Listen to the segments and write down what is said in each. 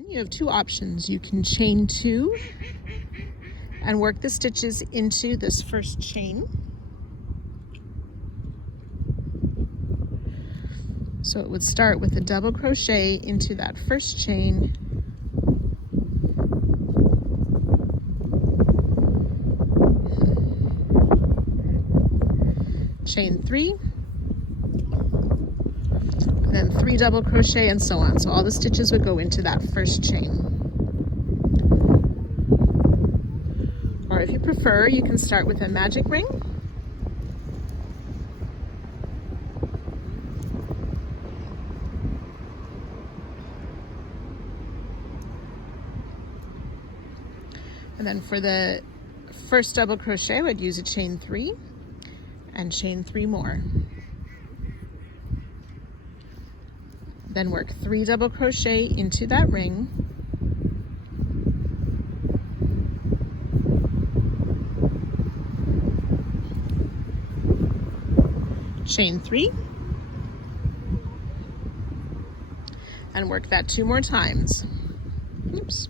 You have two options. You can chain two and work the stitches into this first chain. So it would start with a double crochet into that first chain, chain three, and then three double crochet, and so on. So all the stitches would go into that first chain. Or if you prefer, you can start with a magic ring. And then for the first double crochet, I would use a chain three and chain three more. Then work three double crochet into that ring. Chain three. And work that two more times. Oops.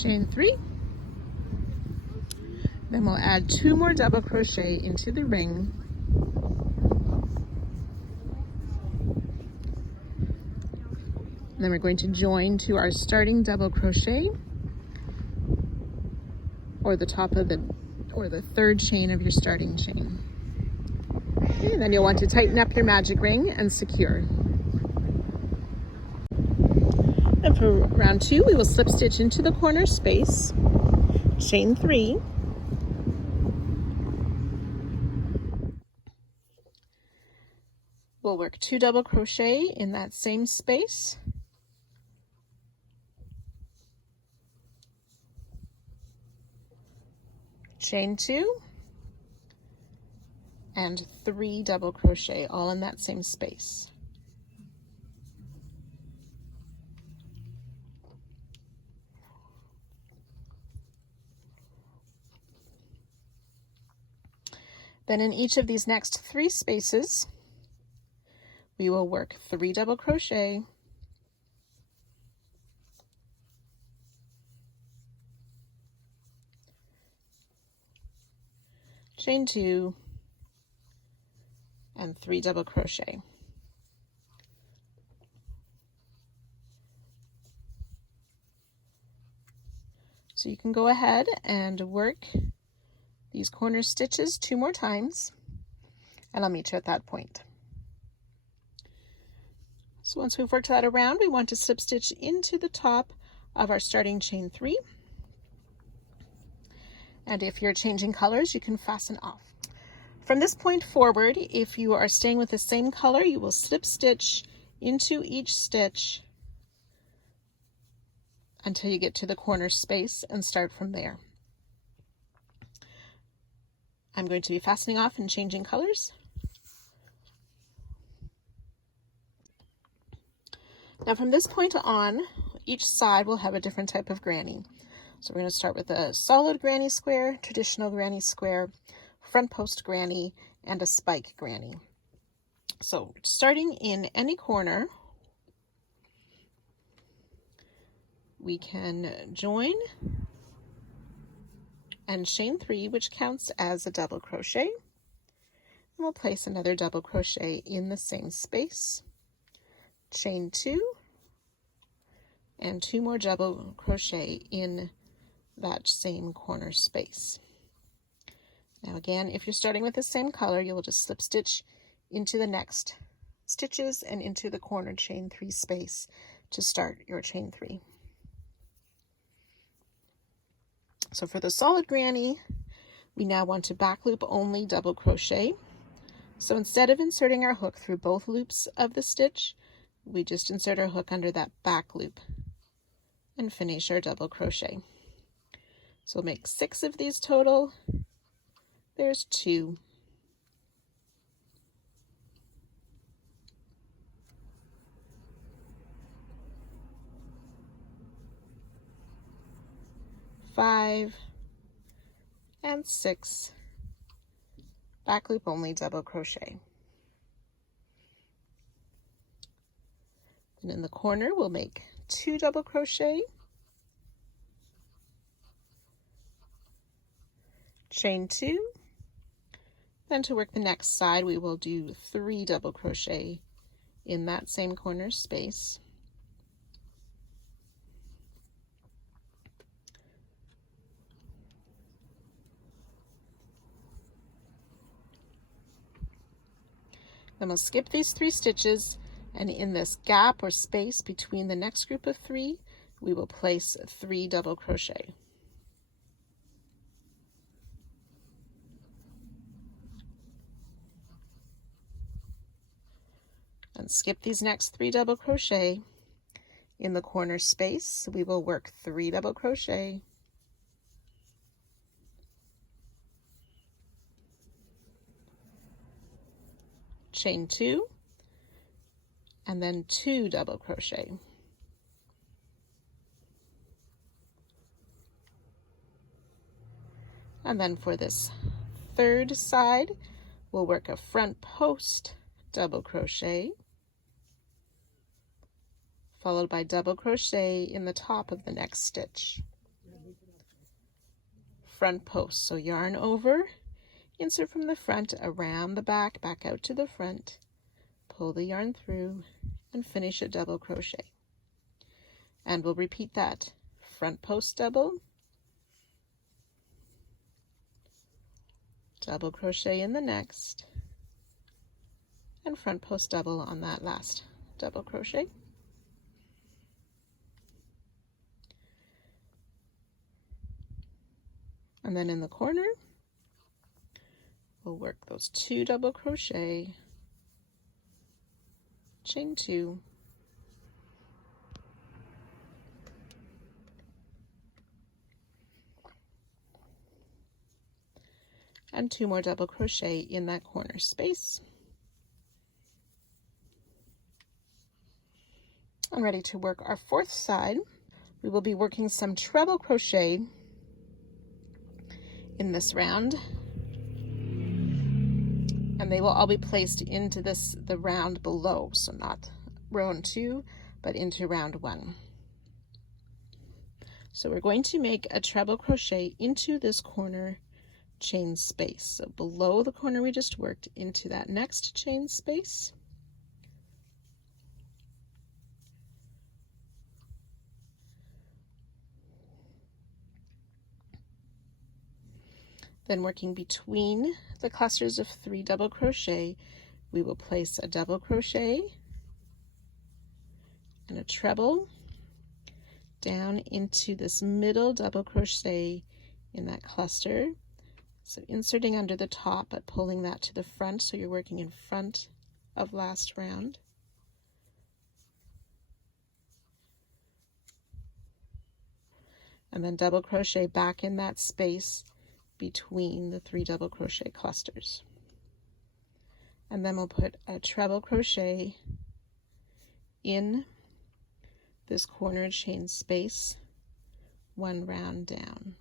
Chain three. Then we'll add two more double crochet into the ring. And then we're going to join to our starting double crochet, or the top of the third chain of your starting chain. Okay, then you'll want to tighten up your magic ring and secure. And for round two, we will slip stitch into the corner space, chain three, we'll work two double crochet in that same space, chain two, and three double crochet, all in that same space. Then in each of these next three spaces, we will work three double crochet, chain two, and three double crochet. So you can go ahead and work these corner stitches two more times, and I'll meet you at that point. So once we've worked that around, we want to slip stitch into the top of our starting chain three. And if you're changing colors, you can fasten off. From this point forward, if you are staying with the same color, you will slip stitch into each stitch until you get to the corner space and start from there. I'm going to be fastening off and changing colors. Now from this point on, each side will have a different type of granny. So we're going to start with a solid granny square, traditional granny square, front post granny, and a spike granny. So starting in any corner, we can join and chain three, which counts as a double crochet. And we'll place another double crochet in the same space, chain two, and two more double crochet in that same corner space. Now again, if you're starting with the same color, you will just slip stitch into the next stitches and into the corner chain three space to start your chain three. So for the solid granny, we now want to back loop only double crochet. So instead of inserting our hook through both loops of the stitch, we just insert our hook under that back loop and finish our double crochet. So we'll make 6 of these total. There's 2. Five, and 6 back loop only double crochet. And in the corner we'll make 2 double crochet, chain 2, then to work the next side we will do 3 double crochet in that same corner space. Then we'll skip these 3 stitches, and in this gap or space between the next group of 3, we will place 3 double crochet. And skip these next 3 double crochet. In the corner space, we will work 3 double crochet, chain 2, and then 2 double crochet. And then for this third side, we'll work a front post double crochet, followed by double crochet in the top of the next stitch. Front post, so yarn over, insert from the front, around the back, back out to the front, pull the yarn through, and finish a double crochet. And we'll repeat that. Front post double, double crochet in the next, and front post double on that last double crochet. And then in the corner, we'll work those 2 double crochet, chain 2, and 2 more double crochet in that corner space. I'm ready to work our fourth side. We will be working some treble crochet in this round, and they will all be placed into the round below, so not round 2 but into round 1. So we're going to make a treble crochet into this corner chain space, so below the corner we just worked, into that next chain space, then working between the clusters of 3 double crochet, we will place a double crochet and a treble down into this middle double crochet in that cluster. So inserting under the top but pulling that to the front, so you're working in front of last round. And then double crochet back in that space between the 3 double crochet clusters. And then we'll put a treble crochet in this corner chain space 1 round down.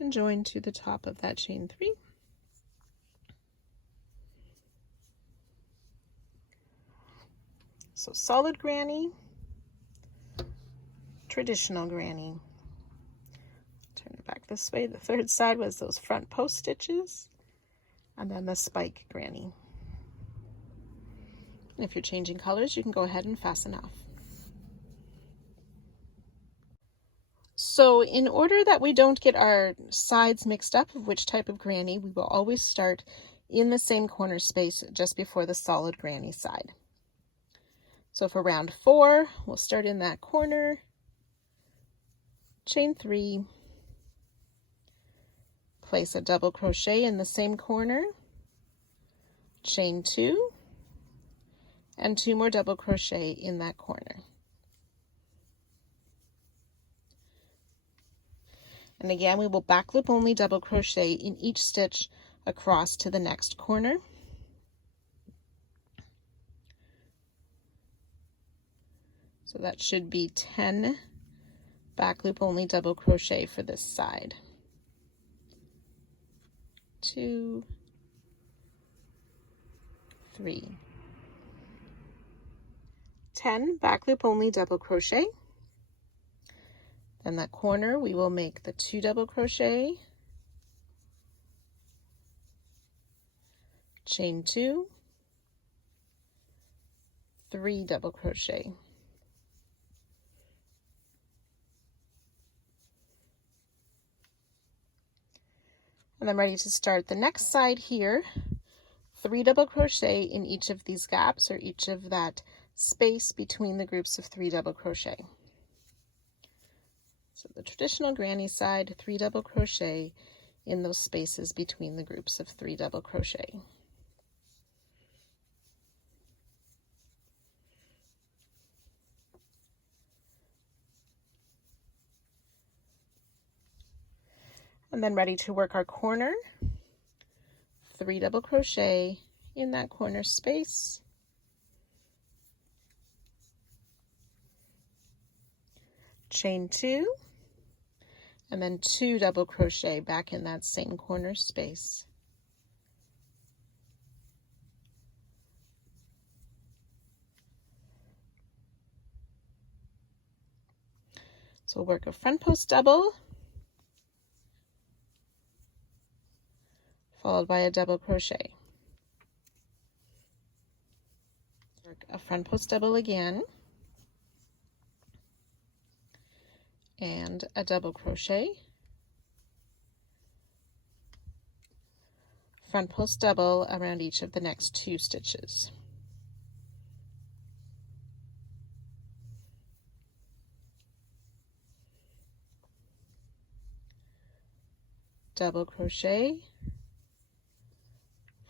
And join to the top of that chain 3. So solid granny, traditional granny. Turn it back this way. The third side was those front post stitches, and then the spike granny. And if you're changing colors, you can go ahead and fasten off. So in order that we don't get our sides mixed up of which type of granny, we will always start in the same corner space just before the solid granny side. So for round 4, we'll start in that corner, chain 3, place a double crochet in the same corner, chain 2, and 2 more double crochet in that corner. And again, we will back loop only double crochet in each stitch across to the next corner. So that should be 10 back loop only double crochet for this side. 2, 3. 10 back loop only double crochet. Then that corner we will make the 2 double crochet, chain 2, 3 double crochet. And I'm ready to start the next side here. 3 double crochet in each of these gaps, or each of that space between the groups of 3 double crochet. So the traditional granny side, 3 double crochet in those spaces between the groups of 3 double crochet. And then ready to work our corner. 3 double crochet in that corner space. Chain 2, and then 2 double crochet back in that same corner space. So we'll work a front post double, followed by a double crochet. Work a front post double again, and a double crochet, front post double around each of the next 2 stitches. Double crochet,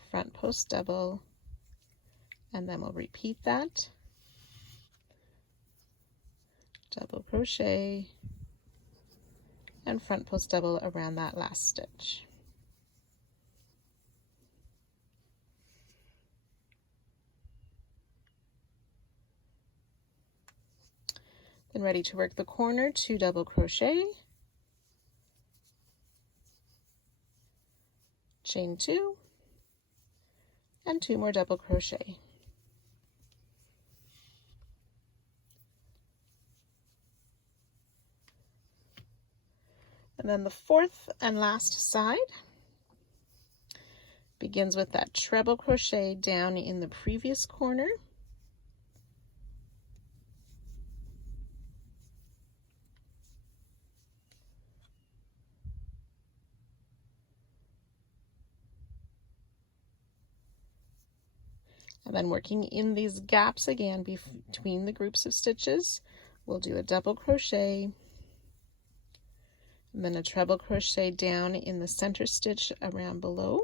front post double, and then we'll repeat that. Double crochet, and front post double around that last stitch. Then ready to work the corner, 2 double crochet, chain 2, and 2 more double crochet. And then the 4th and last side begins with that treble crochet down in the previous corner. And then working in these gaps again between the groups of stitches, we'll do a double crochet, and then a treble crochet down in the center stitch around below.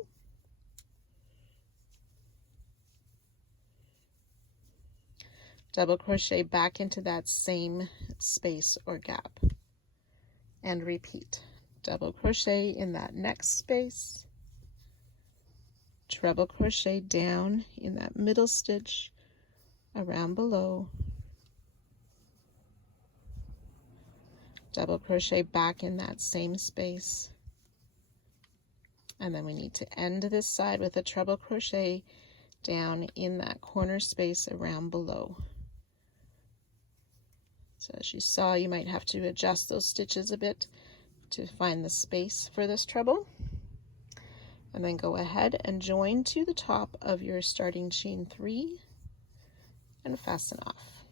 Double crochet back into that same space or gap, and repeat. Double crochet in that next space, treble crochet down in that middle stitch around below, double crochet back in that same space, and then we need to end this side with a treble crochet down in that corner space around below. So as you saw, you might have to adjust those stitches a bit to find the space for this treble. And then go ahead and join to the top of your starting chain 3 and fasten off.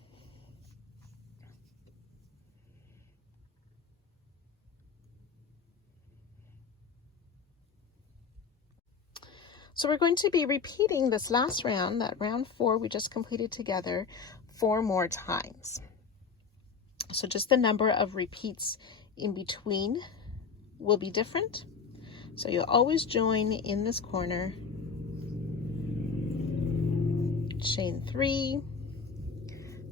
So we're going to be repeating this last round, that round 4 we just completed together, 4 more times. So just the number of repeats in between will be different. So you'll always join in this corner, chain 3,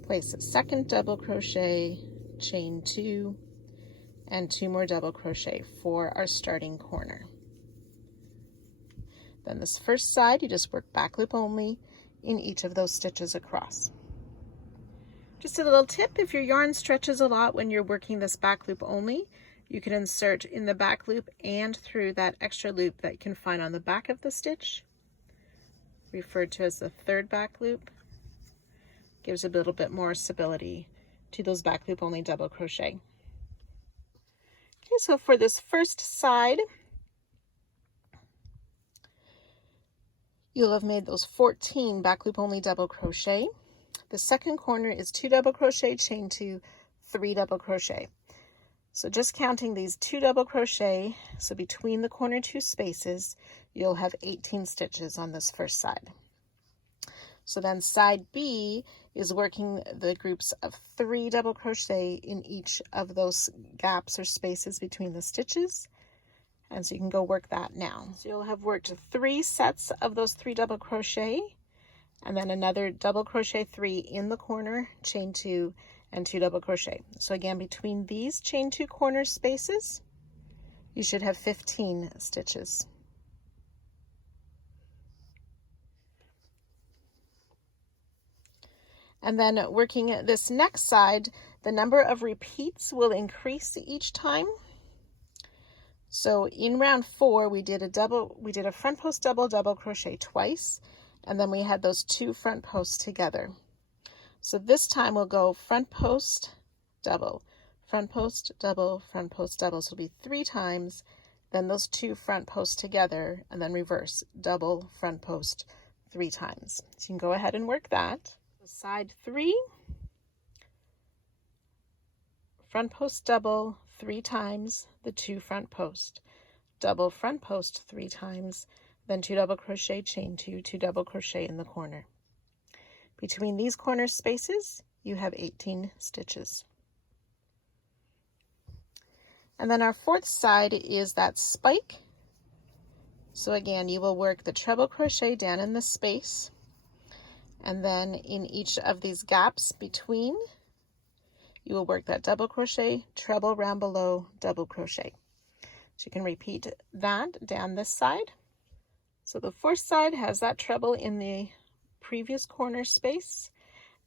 place a 2nd double crochet, chain 2, and 2 more double crochet for our starting corner. Then this first side, you just work back loop only in each of those stitches across. Just a little tip, if your yarn stretches a lot when you're working this back loop only, you can insert in the back loop and through that extra loop that you can find on the back of the stitch, referred to as the third back loop. Gives a little bit more stability to those back loop only double crochet. Okay, so for this first side, you'll have made those 14 back loop only double crochet. The second corner is 2 double crochet, chain 2, 3 double crochet. So just counting these 2 double crochet, so between the corner 2 spaces, you'll have 18 stitches on this first side. So then side B is working the groups of 3 double crochet in each of those gaps or spaces between the stitches. And so you can go work that now. So you'll have worked 3 sets of those 3 double crochet, and then another double crochet 3 in the corner, chain 2, and 2 double crochet. So again, between these chain 2 corner spaces, you should have 15 stitches. And then working this next side, the number of repeats will increase each time. So in round 4, we did a front post double crochet twice, and then we had those 2 front posts together. So this time we'll go front post double, front post double, front post double. So it'll be 3 times, then those 2 front posts together, and then reverse, double, front post 3 times. So you can go ahead and work that. Side 3, front post double 3 times, the 2 front post, double front post 3 times, then 2 double crochet, chain 2, 2 double crochet in the corner. Between these corner spaces, you have 18 stitches. And then our fourth side is that spike. So again, you will work the treble crochet down in the space, and then in each of these gaps between, you will work that double crochet, treble round below, double crochet. So you can repeat that down this side. So the first side has that treble in the previous corner space,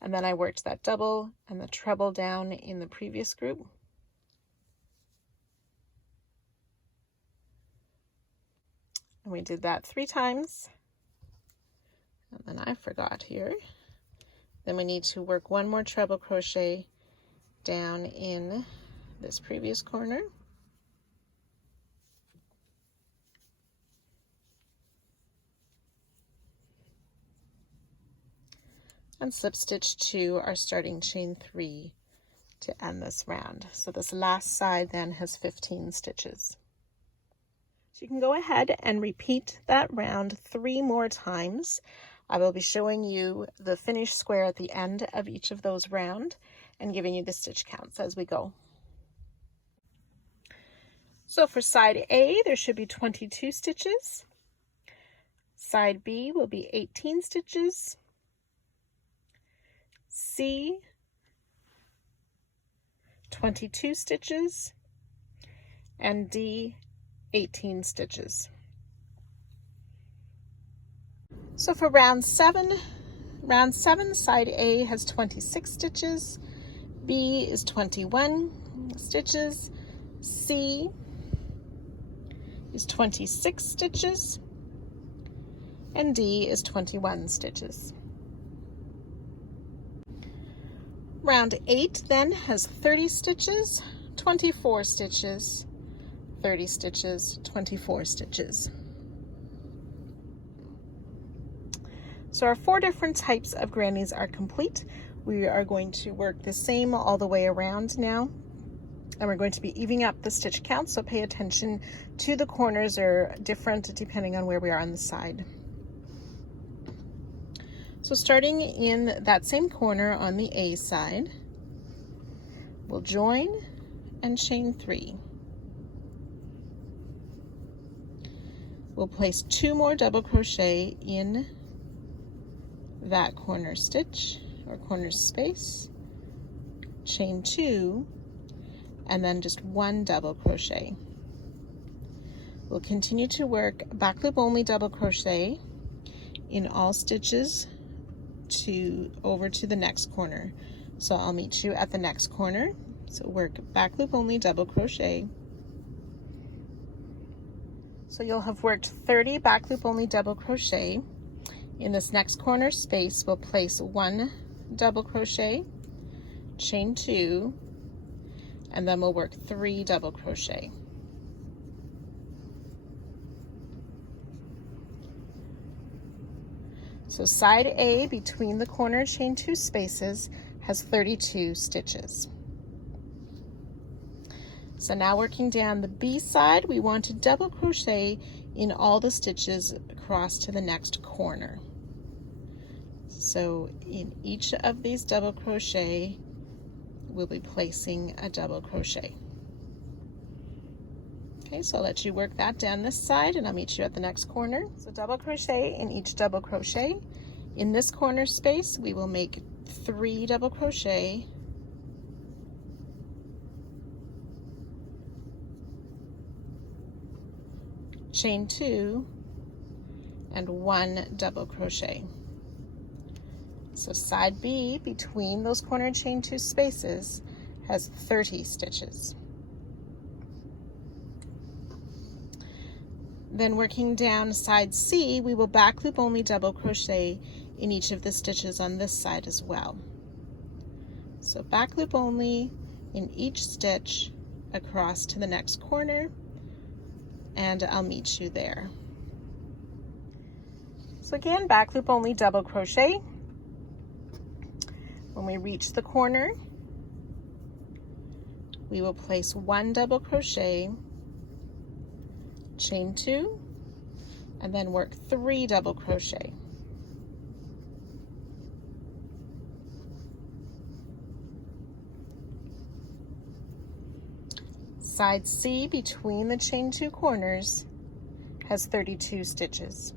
and then I worked that double and the treble down in the previous group. And we did that 3 times. And then I forgot here. Then we need to work 1 more treble crochet down in this previous corner. And slip stitch to our starting chain 3 to end this round. So this last side then has 15 stitches. So you can go ahead and repeat that round 3 more times. I will be showing you the finished square at the end of each of those rounds and giving you the stitch counts as we go. So for side A, there should be 22 stitches. Side B will be 18 stitches. C, 22 stitches. And D, 18 stitches. So for round 7, side A has 26 stitches, B is 21 stitches, C is 26 stitches, and D is 21 stitches. Round 8 then has 30 stitches, 24 stitches, 30 stitches, 24 stitches. So our 4 different types of grannies are complete. We are going to work the same all the way around now, and we're going to be evening up the stitch count, so pay attention to the corners are different depending on where we are on the side. So starting in that same corner on the A side, we'll join and chain 3. We'll place 2 more double crochet in that corner stitch or corner space, chain 2, and then just 1 double crochet. We'll continue to work back loop only double crochet in all stitches over to the next corner. So I'll meet you at the next corner. So work back loop only, double crochet. So you'll have worked 30 back loop only double crochet. In this next corner space, we'll place 1 double crochet, chain 2, and then we'll work 3 double crochet. So side A between the corner chain 2 spaces has 32 stitches. So now working down the B side, we want to double crochet in all the stitches across to the next corner. So in each of these double crochet, we'll be placing a double crochet. Okay, so I'll let you work that down this side and I'll meet you at the next corner. So double crochet in each double crochet. In this corner space, we will make 3 double crochet, chain 2, and 1 double crochet. So side B between those corner chain 2 spaces has 30 stitches. Then working down side C, we will back loop only double crochet in each of the stitches on this side as well. So back loop only in each stitch across to the next corner, and I'll meet you there. So again, back loop only double crochet. When we reach the corner, we will place 1 double crochet, chain 2, and then work 3 double crochet. Side C between the chain 2 corners has 32 stitches.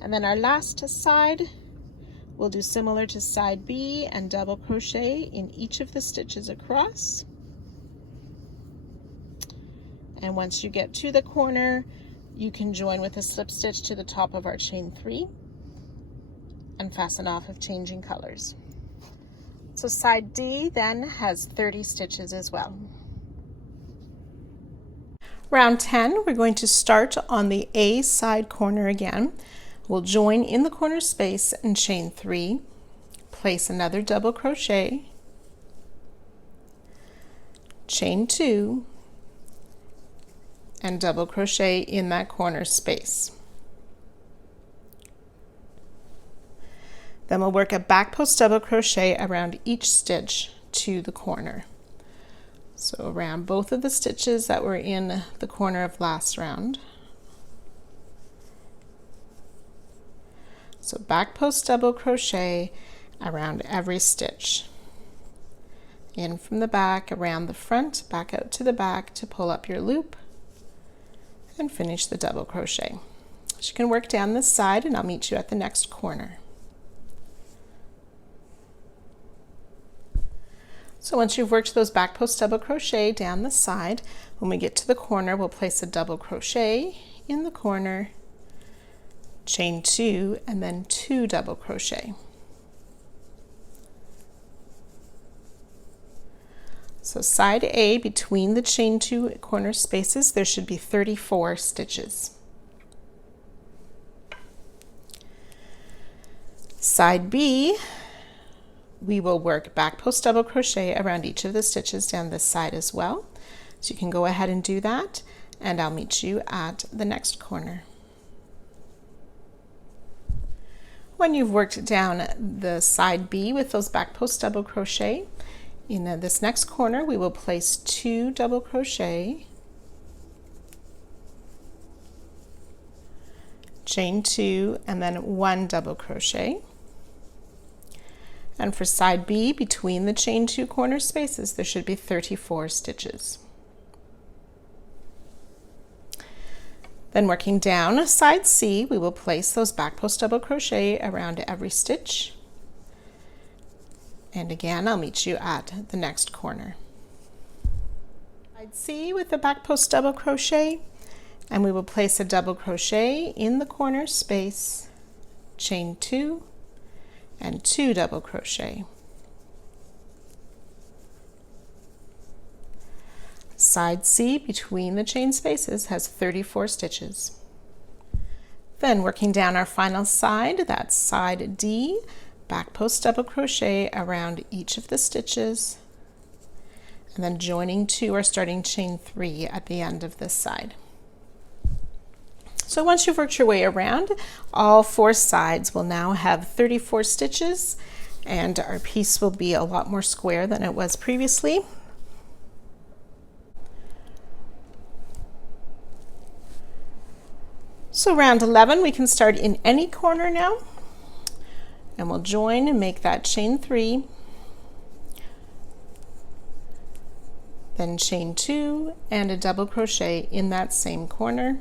And then our last side, we'll do similar to side B and double crochet in each of the stitches across. And once you get to the corner, you can join with a slip stitch to the top of our chain 3 and fasten off if changing colors. So side D then has 30 stitches as well. Round 10, we're going to start on the A side corner again. We'll join in the corner space and chain 3, place another double crochet, chain 2, and double crochet in that corner space. Then we'll work a back post double crochet around each stitch to the corner. So around both of the stitches that were in the corner of last round. So back post double crochet around every stitch. In from the back, around the front, back out to the back to pull up your loop and finish the double crochet. So you can work down this side and I'll meet you at the next corner. So once you've worked those back post double crochet down the side, when we get to the corner, we'll place a double crochet in the corner, chain 2, and then 2 double crochet. So side A between the chain 2 corner spaces, there should be 34 stitches. Side B, we will work back post double crochet around each of the stitches down this side as well. So you can go ahead and do that, and I'll meet you at the next corner. When you've worked down the side B with those back post double crochet, in this next corner we will place 2 double crochet, chain 2, and then 1 double crochet. And for side B, between the chain 2 corner spaces, there should be 34 stitches. Then working down side C, we will place those back post double crochet around every stitch. And again, I'll meet you at the next corner. Side C with the back post double crochet, and we will place a double crochet in the corner space, chain 2, and 2 double crochet. Side C between the chain spaces has 34 stitches. Then working down our final side, that's side D, back post double crochet around each of the stitches, and then joining 2 or starting chain 3 at the end of this side. So once you've worked your way around, all 4 sides will now have 34 stitches, and our piece will be a lot more square than it was previously. So round 11, we can start in any corner now, and we'll join and make that chain 3, then chain 2 and a double crochet in that same corner.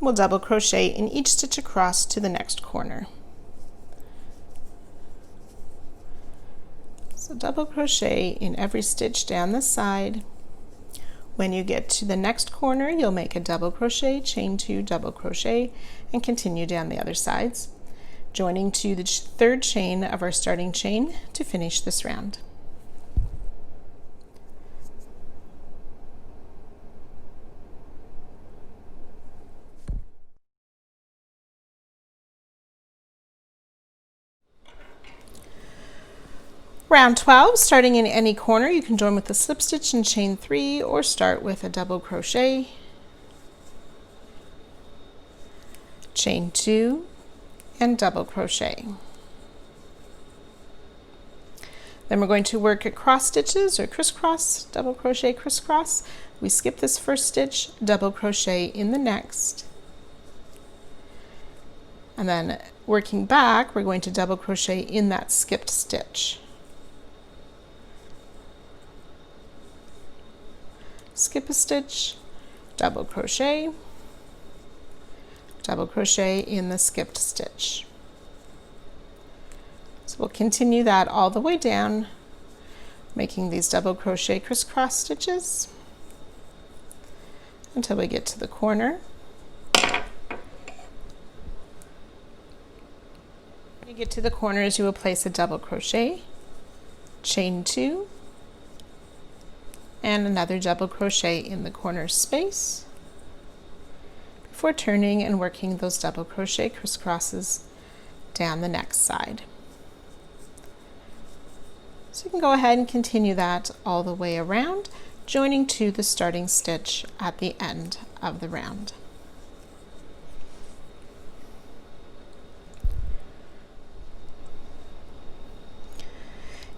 We'll double crochet in each stitch across to the next corner. So double crochet in every stitch down the side. When you get to the next corner, you'll make a double crochet, chain 2, double crochet, and continue down the other sides, joining to the 3rd chain of our starting chain to finish this round. Round 12, starting in any corner, you can join with a slip stitch and chain 3 or start with a double crochet, chain 2 and double crochet. Then we're going to work at cross stitches or crisscross, double crochet, crisscross. We skip this first stitch, double crochet in the next, and then working back, we're going to double crochet in that skipped stitch. Skip a stitch, double crochet in the skipped stitch. So we'll continue that all the way down, making these double crochet crisscross stitches until we get to the corner. When you get to the corners, you will place a double crochet, chain 2, and another double crochet in the corner space before turning and working those double crochet crisscrosses down the next side. So you can go ahead and continue that all the way around, joining to the starting stitch at the end of the round.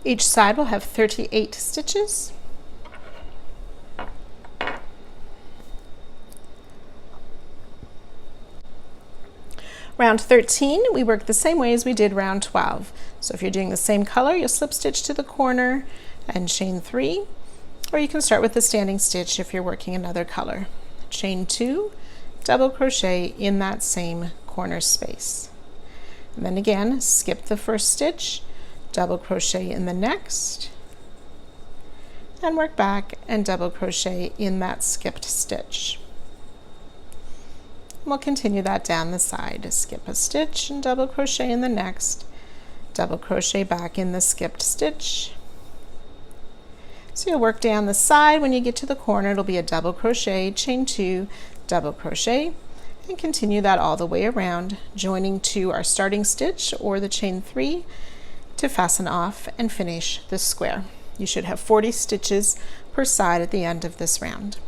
Each side will have 38 stitches. Round 13, we work the same way as we did round 12. So if you're doing the same color, you'll slip stitch to the corner and chain 3, or you can start with the standing stitch if you're working another color. Chain 2, double crochet in that same corner space. And then again, skip the first stitch, double crochet in the next, and work back and double crochet in that skipped stitch. We'll continue that down the side. Skip a stitch and double crochet in the next, double crochet back in the skipped stitch. So you'll work down the side. When you get to the corner, it'll be a double crochet, chain 2, double crochet, and continue that all the way around, joining to our starting stitch or the chain 3 to fasten off and finish this square. You should have 40 stitches per side at the end of this round.